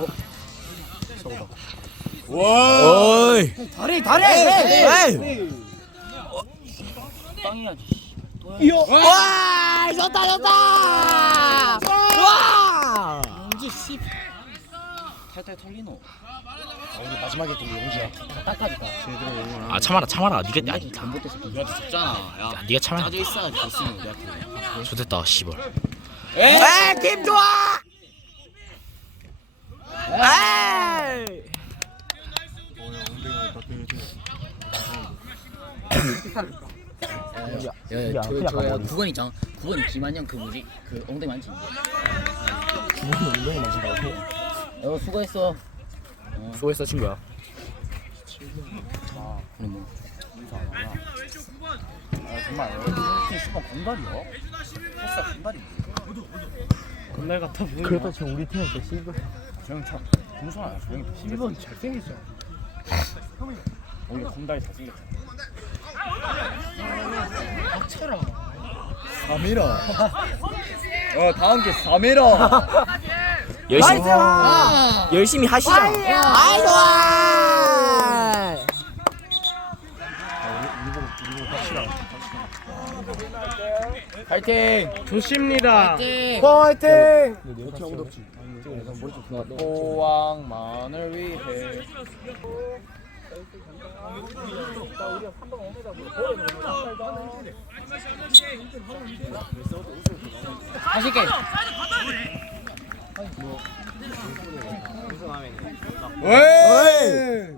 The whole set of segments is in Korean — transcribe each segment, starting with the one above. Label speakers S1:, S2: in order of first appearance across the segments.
S1: 와. 어이.
S2: 다리.
S1: 에이.
S3: 빵해야지.
S1: 와, 좋다. 와.
S2: 용지 씨.
S3: 탈탈 털리노.
S2: 우리 마지막에 또 용지야.
S3: 닦아줄까?
S1: 아 참아라. 네가 아니
S3: 잘못돼서 우리한테 졌잖아. 야,
S1: 네가 참아.
S3: 짜져 있어야지 됐으면 우리한테.
S1: 좋됐다 씨발.
S3: 에?
S1: 김 좋아. 에이.
S3: 야, 저 9번 있잖아. 9번 김한영 그 뭐지? 그 엉덩이 만지는 거.
S2: 주먹이 엉덩이 맞은다고?
S3: 수고했어.
S1: 수고했어 친구야.
S3: 그래 뭐.
S2: 정말 이렇게 시간 건달이야? 패스가 건달인데. 건달 같아 보이네. 그래도 지금 우리 팀은 또 실버. 저형 참 공손하냐? 저형 실버는 잘생겼어. 원래 건달이 잘생겼어. 닥쳐라. 3m. 다음 게 3m.
S1: 열심히 하시죠. 아이 좋아.
S2: 파이팅!
S4: 좋습니다.
S2: 파이팅! 포항만을 위해.
S3: 다시 할게.
S2: 왜?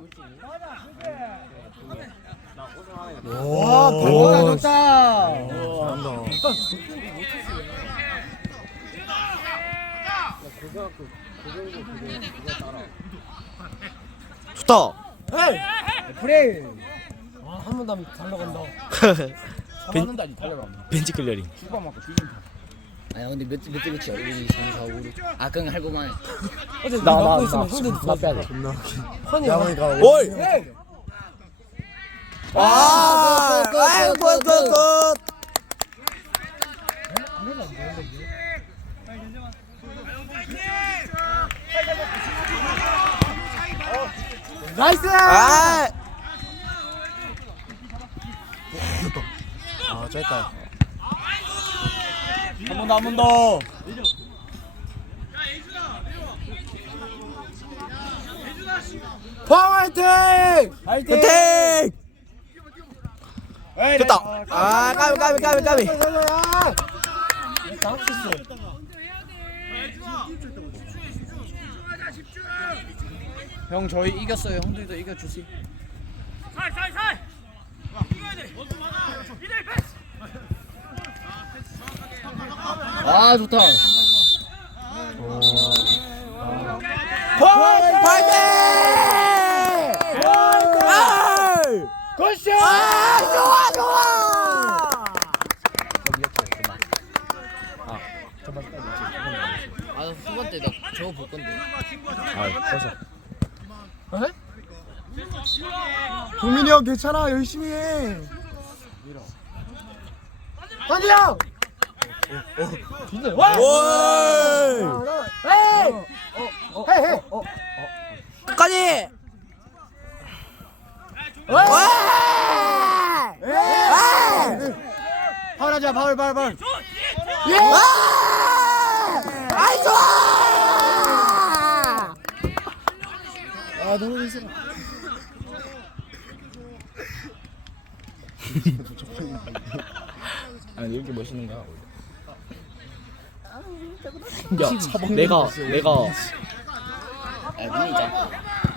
S2: 와, 발보다 좋다.
S1: 좋다.
S2: 프레이. 한 번 더 달려간다.
S1: 벤,
S2: 달이 달려간다.
S1: 벤치 클리어링.
S2: 슈퍼 맞고 뒤진다.
S3: 아야 근데 몇이야? 1, 2, 3, 4, 5, 6. 아 그건 할고만 해.
S2: 어제 나 빼야 돼. 환이 야보니까.
S1: 오이.
S3: 아,
S1: 굿.
S2: 나이스! 짧다. 한 번 더. 파이팅! 파이팅!
S1: 됐다. 아, 까비.
S2: 형 저희 이겼어요. 형들도 이겨주세요.
S3: 아 좋다.
S2: 파이팅! 굿샷!
S1: 좋아.
S3: 아 후반 때 나 저거 볼 건데.
S1: 벌써.
S2: 동민이 형 괜찮아. 열심히 해. 환이 형! 헤이!
S1: 끝까지.
S2: 파울하자. 파울.
S1: 아이 좋아.
S2: 아 너무 싫어.
S1: 아니 이렇게 멋있는 거야. 야, 내가
S3: 민이자.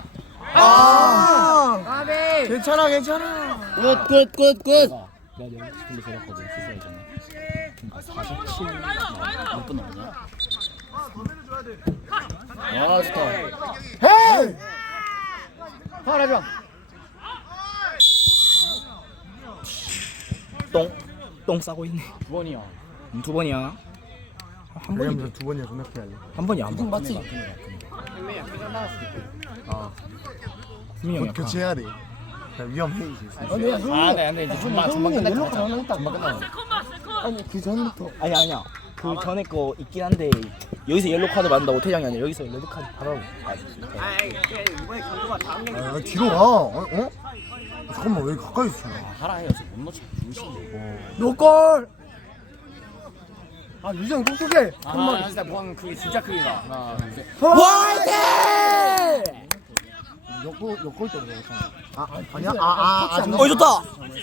S2: 괜찮아.
S3: 굿.
S1: 내가 스킬로 세렸거든. 수술했잖아. 그러니까 47.
S3: 몇 분 남았냐? 아 좋다.
S2: 헤이! 파울하자.
S1: 똥 싸고 있네.
S2: 2번이야.
S1: 2번이야. 한 번이
S2: 2번이야. 존나 피할래.
S1: 한 번이 안 번.
S2: 맞지?
S1: 분명히
S2: 교체해야 돼. 위험해 이제.
S3: 네, 이제 전반 끝났다.
S2: 아니 그 전부터. 아니야. 그 전에 거 있긴 한데 여기서 옐로 카드 받는다고 태장이 아니라 여기서 레드 카드 받아고.
S4: 이번에 경고가 다음 경기.
S5: 아, 뒤로 가. 어? 잠깐만 왜 가까이서 쳐?
S2: 하라 해요. 저못 넣죠.
S5: 노골. 아 유정 똑똑해.
S2: 아 진짜 본 그게 진짜 크기다. 하나 둘 셋.
S5: 화이팅! 역골 때문에. 아니야?
S2: 어이 좋다.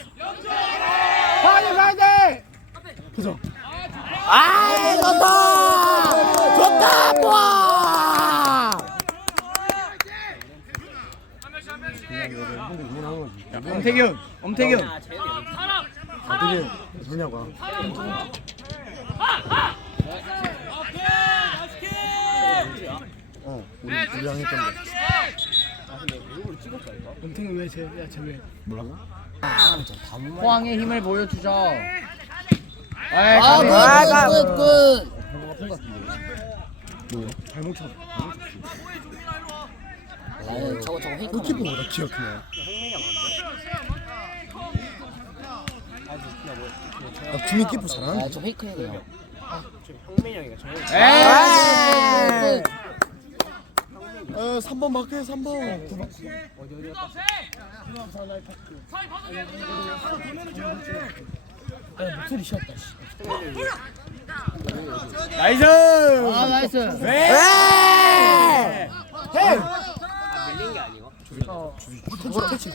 S5: 화이팅! 그죠?
S2: 아 좋다. 좋다. 와. 엄태균. 엄태균.
S5: 어떻게 뭐냐고. 우리랑 했던데.
S4: 엄태균 왜 쟤? 야, 쟤 왜?
S5: 뭐라고?
S2: 포항의 힘을 보여주죠.
S3: 굿굿굿.
S5: 발목 차.
S3: 저거 페이크.
S5: 골키퍼보다 키가 크네. 나 중위 키퍼 잘하는데.
S3: 저 페이크야 그냥.
S4: 형민이 형이가 저
S3: 에이.
S5: 3번 마크해 3번.
S4: 목소리 쉬었다.
S2: 나이스.
S3: 아 나이스.
S5: 헤이!
S4: 밀린 게 아니고.
S5: 터치.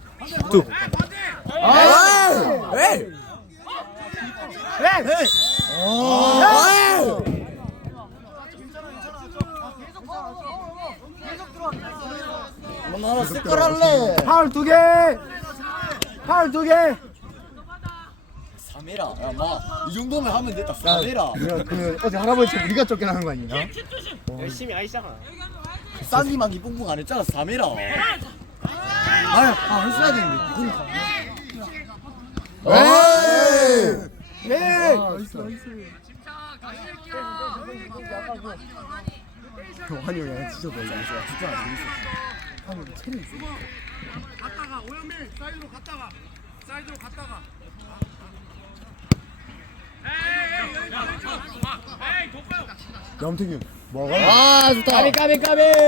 S2: 에이.
S5: 하나 쓸걸 할래. 파울 2개. 파울 2개.
S2: 3이라. 야, 마. 이 정도면 하면 됐다. 3이라.
S5: 그 어제 할아버지 우리가 쫓겨나는 거 아니냐?
S4: 열심히 하시잖아.
S2: 싼이만기 뿡뿡 안 했잖아. 3이라.
S5: 했어야 되는데.
S2: 에이.
S5: 에이. 나이스. 환희 형이 진짜 놀라. 진짜 재밌어. 환희 형 체력 있어.
S6: 갔다가 오영민 사이드로 갔다가
S5: 염태균 뭐가?
S3: 아 좋다.
S2: 까비.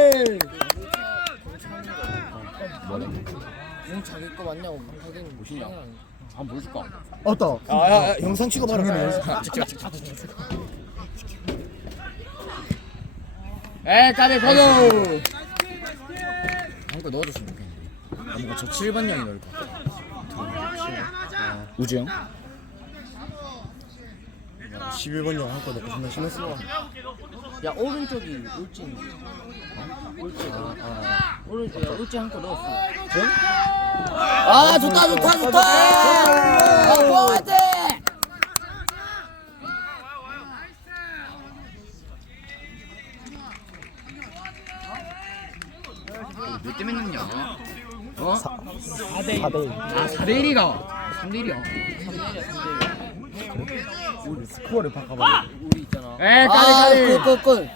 S3: 공 자기 거 맞냐고 하긴
S2: 무엇이냐? 한번 보여줄까?
S5: 왔다.
S2: 야, 영상 찍어봐라.
S5: 찍자.
S2: 에이, 까비 번호. 한거 넣어줬으면 좋겠는데. 뭔가 저 7번 형이 넣을 것 같아. 우주 형?
S5: 11번 형 한거 넣고 존나 심했어.
S3: 야 오른쪽이 울진. 오른쪽 울진 한 거 넣었어. 아 좋다. 아 포항 화이팅.
S2: 몇 대 맺느냐? 어?
S5: 4대1.
S2: 아, 4대1이가. 3대1이야.
S5: 우리 스코어를 바꿔봐.
S3: 우리 있잖아.
S2: 에이,
S3: 아
S2: 까비.
S3: 꿀꿀꿀.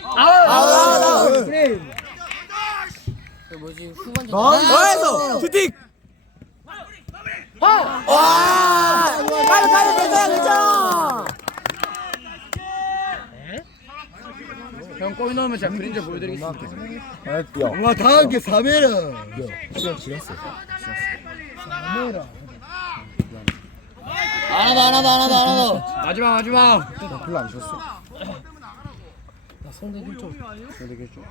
S5: 그래.
S3: 그 뭐지 후반전.
S5: 나이스.
S2: 슈팅.
S5: 빨리 괜찮아.
S2: 형골 넣으면 제가 그림자 보여드리겠습니다.
S5: 야. 와 다음 게 3회라.
S2: 시간 지났어.
S3: 하나 더.
S2: 마지막.
S5: 나 별로 안 쉬었어.
S3: 나 성대균 좀.
S5: 되게 좀.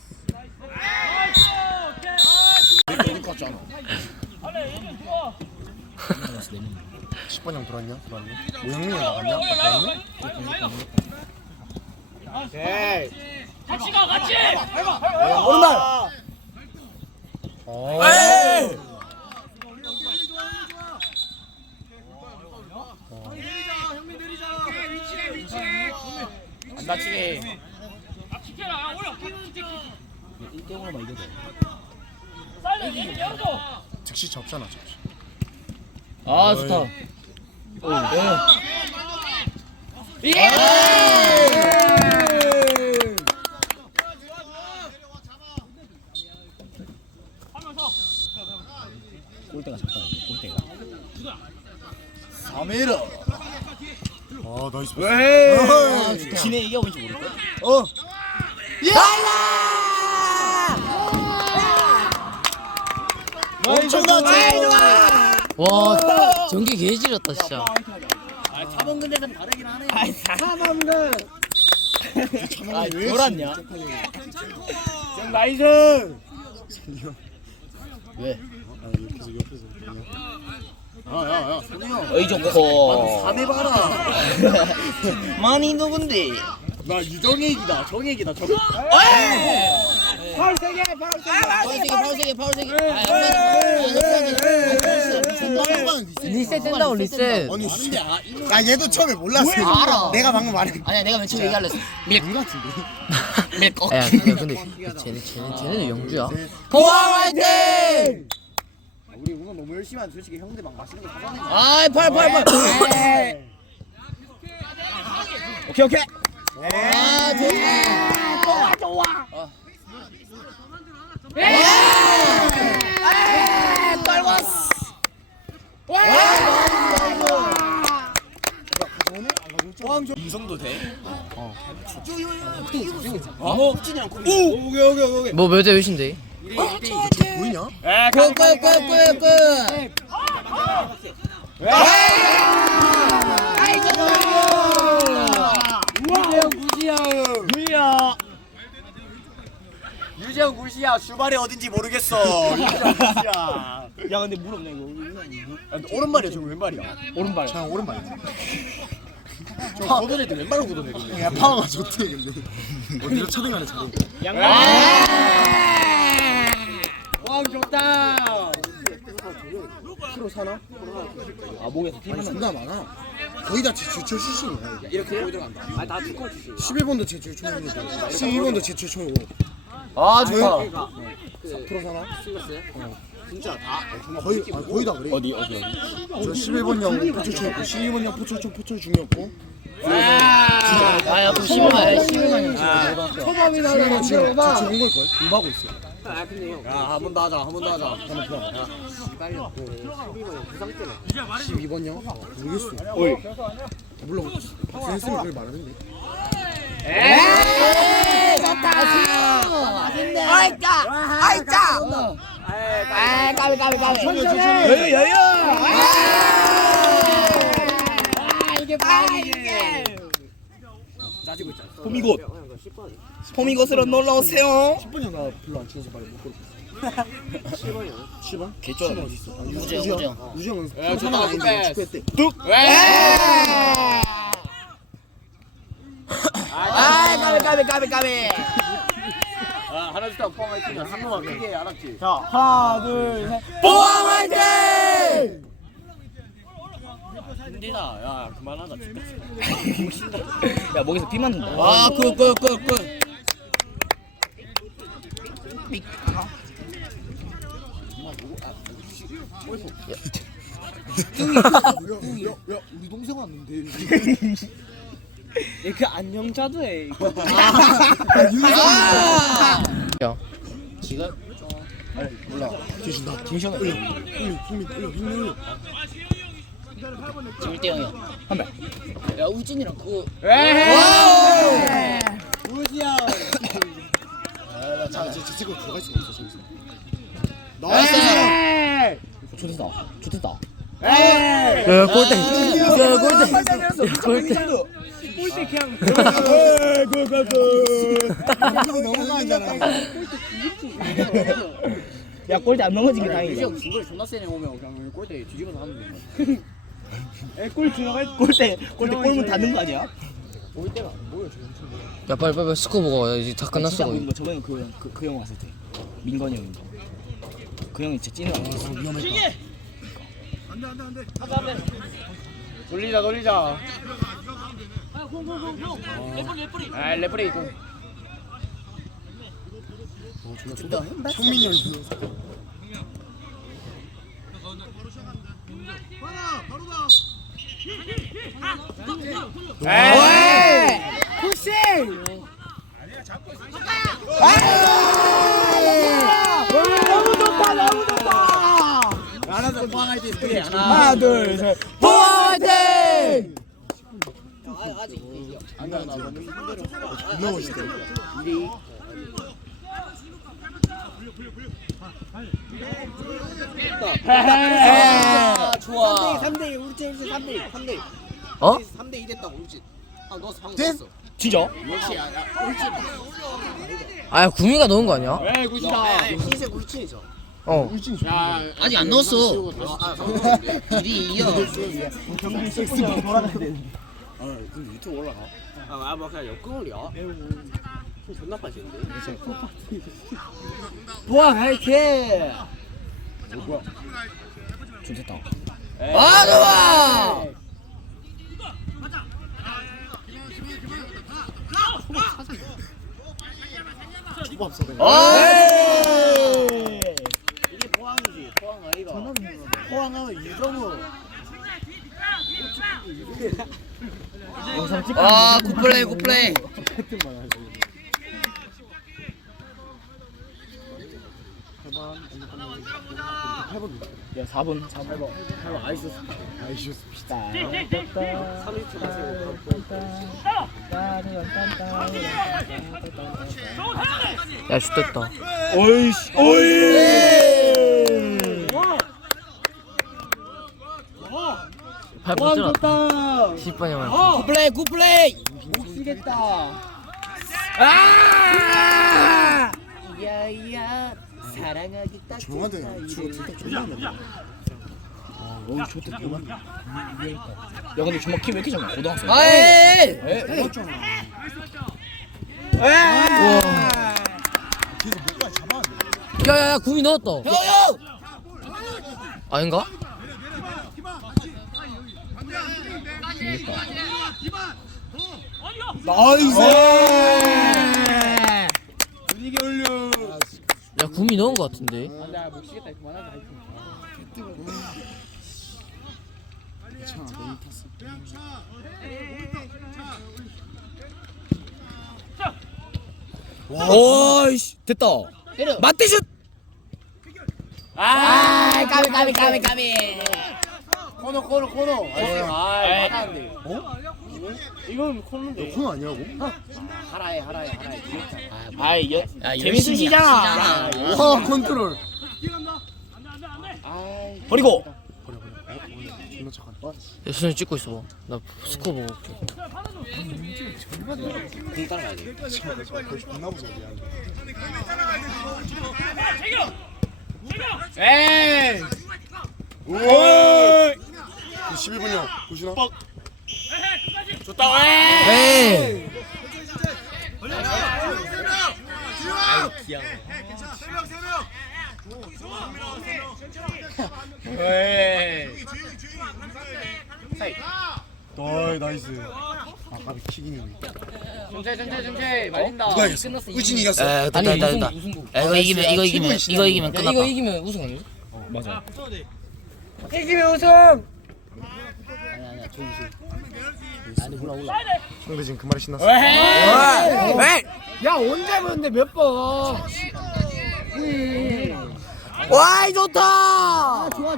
S2: 어디 갔잖아.
S5: 10번 형 들어왔냐? 오영민이 나갔냐?
S4: 에이.
S5: 오른발.
S2: 에이! 안 다치게.
S3: 1대0으로만 이겨도 돼.
S5: 즉시 접잖아 즉시.
S3: 아 좋다.
S2: 골대가 작다. 골대가. 3회라.
S5: 나이스.
S3: 아, 지네 얘기하고 있는지 모를 거야.
S5: 엄청나지.
S7: 와 전기 개지렸다 진짜.
S3: 사범근 대상 다르긴 하네.
S2: 아 돌았냐?
S4: 나이스.
S3: 왜?
S5: 계속 옆에서.
S2: 야야야 성형.
S3: 어이 좋고.
S2: 4대 봐라.
S3: 많이 누군데?
S2: 나 유정액이다 정액이다 정.
S4: 파울 세게 파울 세게.
S3: 파울 세게.
S7: 리셋 된다고 리셋.
S5: 아니 씨. 야 얘도 처음에 몰랐어.
S3: 알아.
S5: 내가 방금 말해.
S3: 아니야 내가 맨 처음에 얘기할랬어. 밀 거.
S7: 야 근데 쟤는 영주야.
S3: 보아 화이팅!
S2: 우리 응원 너무 열심히 하는데 솔직히 형들 막 맛있는 거 사가는 거.
S3: 아이 팔.
S2: 오케이.
S3: 아 좋아.
S2: 인성도 돼?
S7: 뭐 몇대 몇인데?
S5: 보이냐?
S3: 끝.
S2: 유재형 굿이야. 주발이 어딘지 모르겠어. 유재형 굿이야.
S4: 야 근데 물 없네 이거.
S2: 오른발이야 저거 왼발이야.
S4: 오른발.
S5: 자 오랜만이야.
S2: 저 걷어내도 왼발로 걷어내던데.
S5: 야 파워가 좋대 근데. 어디서 차등하네 차등.
S4: 와 좋다.
S5: 프로 사나?
S4: 아 목에서
S5: 아니
S4: 피만
S5: 존나 많아. 거의 다 제출 출신이야.
S2: 이렇게 보이 들어간다.
S4: 아다 축구 주시.
S5: 11번도 제출 총이고 12번도 제출 총이고.
S2: 아 좋다.
S5: 프로 사나?
S4: 진짜 다.
S5: 거의 다 그래.
S2: 어디?
S5: 저 11번 형 포철 총이었고 12번 형 포철 중이었고.
S3: 아야 그럼 12만 형.
S4: 초밥이
S5: 11번 지금 제출 온 걸걸? 공부하고 있어.
S4: 아 근데 형.
S2: 한 번 더 하자. 한번 더 하자.
S5: 한번 봐.
S4: 빨려. 12번 부상 때문에.
S5: 12번 형? 모르겠어.
S2: 어이.
S5: 몰라. 센스는 그렇게 말하는데.
S4: 짜지고 있잖아.
S2: 포미곶.
S4: 형 10번.
S2: 포미곶으로 놀러 오세요.
S5: 10번 형 나 별로 안 친해서 말을 못 걸었어.
S4: 7번이요.
S5: 10번?
S3: 개쩔어.
S5: 10번 어디 있어?
S3: 우재형.
S5: 우재형은
S4: 야,
S5: 프로 사나
S4: 좋다,
S5: 아닌데
S4: 굿패스.
S5: 축구했대.
S3: 까비.
S2: 하나 둘 셋 포항 화이팅. 한 번만 크게 알았지.
S4: 자 하나 둘 셋.
S3: 보아 화이팅!
S2: 힘들다. 야 그만하자. 야 목에서 피 맞는다.
S3: 아 끝.
S5: 야 우리 동생 왔는데.
S4: 그 안녕자도 해.
S7: 야
S3: 지금
S5: 몰라. 뒤진다.
S2: 딩션.
S5: 힘내.
S3: 지금 1대 0이야.
S2: 한 발.
S3: 야 우진이랑 그거.
S4: 우지야.
S5: 자, 제 친구 들어갈 수가 있어 저기서.
S3: 나이스.
S2: 좋겠다.
S7: 야 골대. 야 골대.
S4: 꼴대 그냥.
S5: 이거 넘어가잖아.
S4: 야 꼴대 안 넘어진 게 다행이다.
S2: 유재형 중거리 존나 세네 오면 그냥 골대 뒤집어서 하면 돼.
S4: 골 들어갈 꼴대 골문 닫는 거 아니야?
S7: 야 빨리 스코어 보고 이제 다 끝났어
S4: 진짜
S7: 거의.
S4: 보인 거 저번에 그 형 왔을 때 민건이 형인 거. 그 형이 진짜 찐으로 안 했어.
S5: 위험했다.
S2: 돌리자. 아 레프리 공.
S5: 성민이 형이
S4: 너무 좋다.
S2: 하나 더 포항 화이팅.
S4: 하나 둘 셋.
S3: 보아 화이팅!
S5: 존나 멋있대.
S3: 좋아.
S2: 3대 2 우리 팀 3대 3대
S7: 어?
S2: 3대 2 됐다고 우리 팀. 아 넣었어 방금
S5: 네?
S2: 넣었어.
S4: 진짜?
S2: 역시
S7: 아 구미가 넣은 거 아니야?
S2: 에이 굿이다. 흰색 우리 팀이죠.
S7: 어.
S3: 아직 안 넣었어.
S2: 아 방금
S3: 1위 이어.
S2: 경기 6번 돌아가야 되는데. 아 근데 유튜브 올라가? 아뭐 그냥 역금 올려. 존나 빠지는데. 보안 화이팅. 뭐야?
S4: 좋겠다.
S7: 아 좋아.
S5: 초밥 쏘대.
S2: 이게 포항이지. 포항 아이가. 포항하면 유정우.
S3: 아 굿플레이 굿플레이.
S4: 야 4번.
S2: 8번 아이스.
S5: 아이씨 씁시다.
S2: 30초 마세요.
S7: 야 죽됐다.
S4: 오이씨. 오이.
S7: 발표 찔렀다. 10번이 만.
S3: 굿플레이 굿플레이.
S2: 야야 사랑하기 딱
S5: 조용하대. 주로 진짜 존나 많네.
S4: 어우 좋다. 야 근데 주먹 키왜 이렇게 작아? 고등학생.
S3: 아이.
S5: 계속 목까지 잡아.
S7: 야야야 구미 넣었다.
S3: 형.
S7: 아닌가?
S5: 나이스. 분위기 올려.
S7: 야 구미 넣은 거 같은데.
S5: 괜찮아. 너무 탔어.
S4: 오이씨 됐다. 맞대슛.
S3: 아 까비.
S2: 코너. 아 맞았는데.
S5: 어?
S2: 이건 코너인데.
S5: 코너 아니라고?
S2: 하라해.
S4: 아이
S3: 야
S4: 재밌으시잖아.
S5: 와 컨트롤.
S4: 버리고.
S5: 존나 착한.
S7: 야 수현 찍고 있어봐. 나 스코어 보고 올게.
S2: 공 따라가야 돼.
S5: 거의 존나 무서워.
S2: 에이.
S5: 오. 11분이요. 보시나?
S7: 에이.
S5: 어이 나이스. 아 까비 킥이네.
S2: 전체 말린다.
S5: 누가 이겼어? 의진이 이겼어.
S7: 에 됐다. 야 이거 이기면 끝났다.
S3: 이거 이기면 우승 아니야?
S4: 맞아.
S5: 형들 지금 그 말에 신났어.
S2: 야 언제 보는데 몇 번?
S7: 와이 좋다.
S2: 좋아.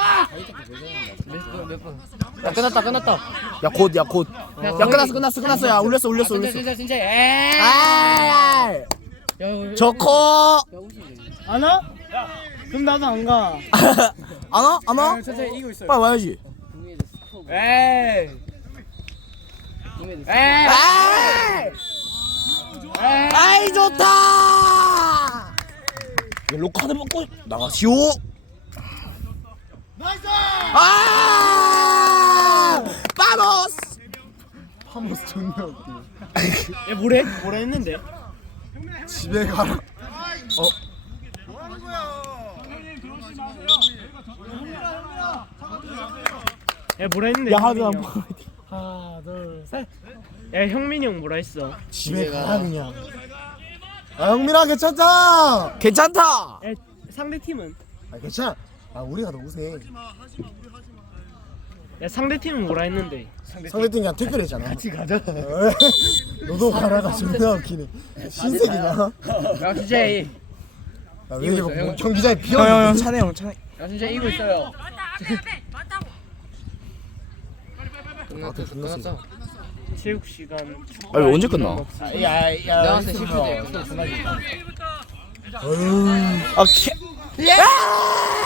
S7: 몇 번? 야 끝났다. 야 곧. 야 끝났어. 야 올렸어.
S3: 진짜.
S7: 아. 좋고.
S2: 안 와? 그럼 나도 안 가.
S7: 안 와?
S2: 천천히 이기고 있어요.
S7: 빨리 와야지.
S2: 에이.
S7: 아이 좋다.
S4: 옐로 카드 먹고
S7: 나가시오. 아! 파모스.
S5: 파모스 존나 웃기네.
S2: 얘 뭐래 했는데?
S5: 집에 가라.
S2: 얘 뭐라 했는데?
S5: 야, 하나
S2: 하나 둘 셋. 야 형민이 형 뭐라 했어?
S5: 집에 가라 그냥. 아 형민아 괜찮다.
S7: 괜찮다.
S2: 야, 상대 팀은?
S5: 아 괜찮아. 아 우리가 더 우세.
S2: 야 상대 팀은 뭐라 했는데?
S5: 상대팀 그냥 태클했잖아. 같이 가자. 너도 가라가 존나 웃기네. 신세계냐?
S2: 야 진짜
S5: 야, 왜 이렇게 뭐 경기장에 비어?
S4: 차네.
S2: 야 진짜 이기고 있어요.
S7: 끝났어.
S2: 체육 시간.
S7: 아니 언제 끝나?
S3: 내가 봤을 때 10분 돼.
S7: 아 개. 야!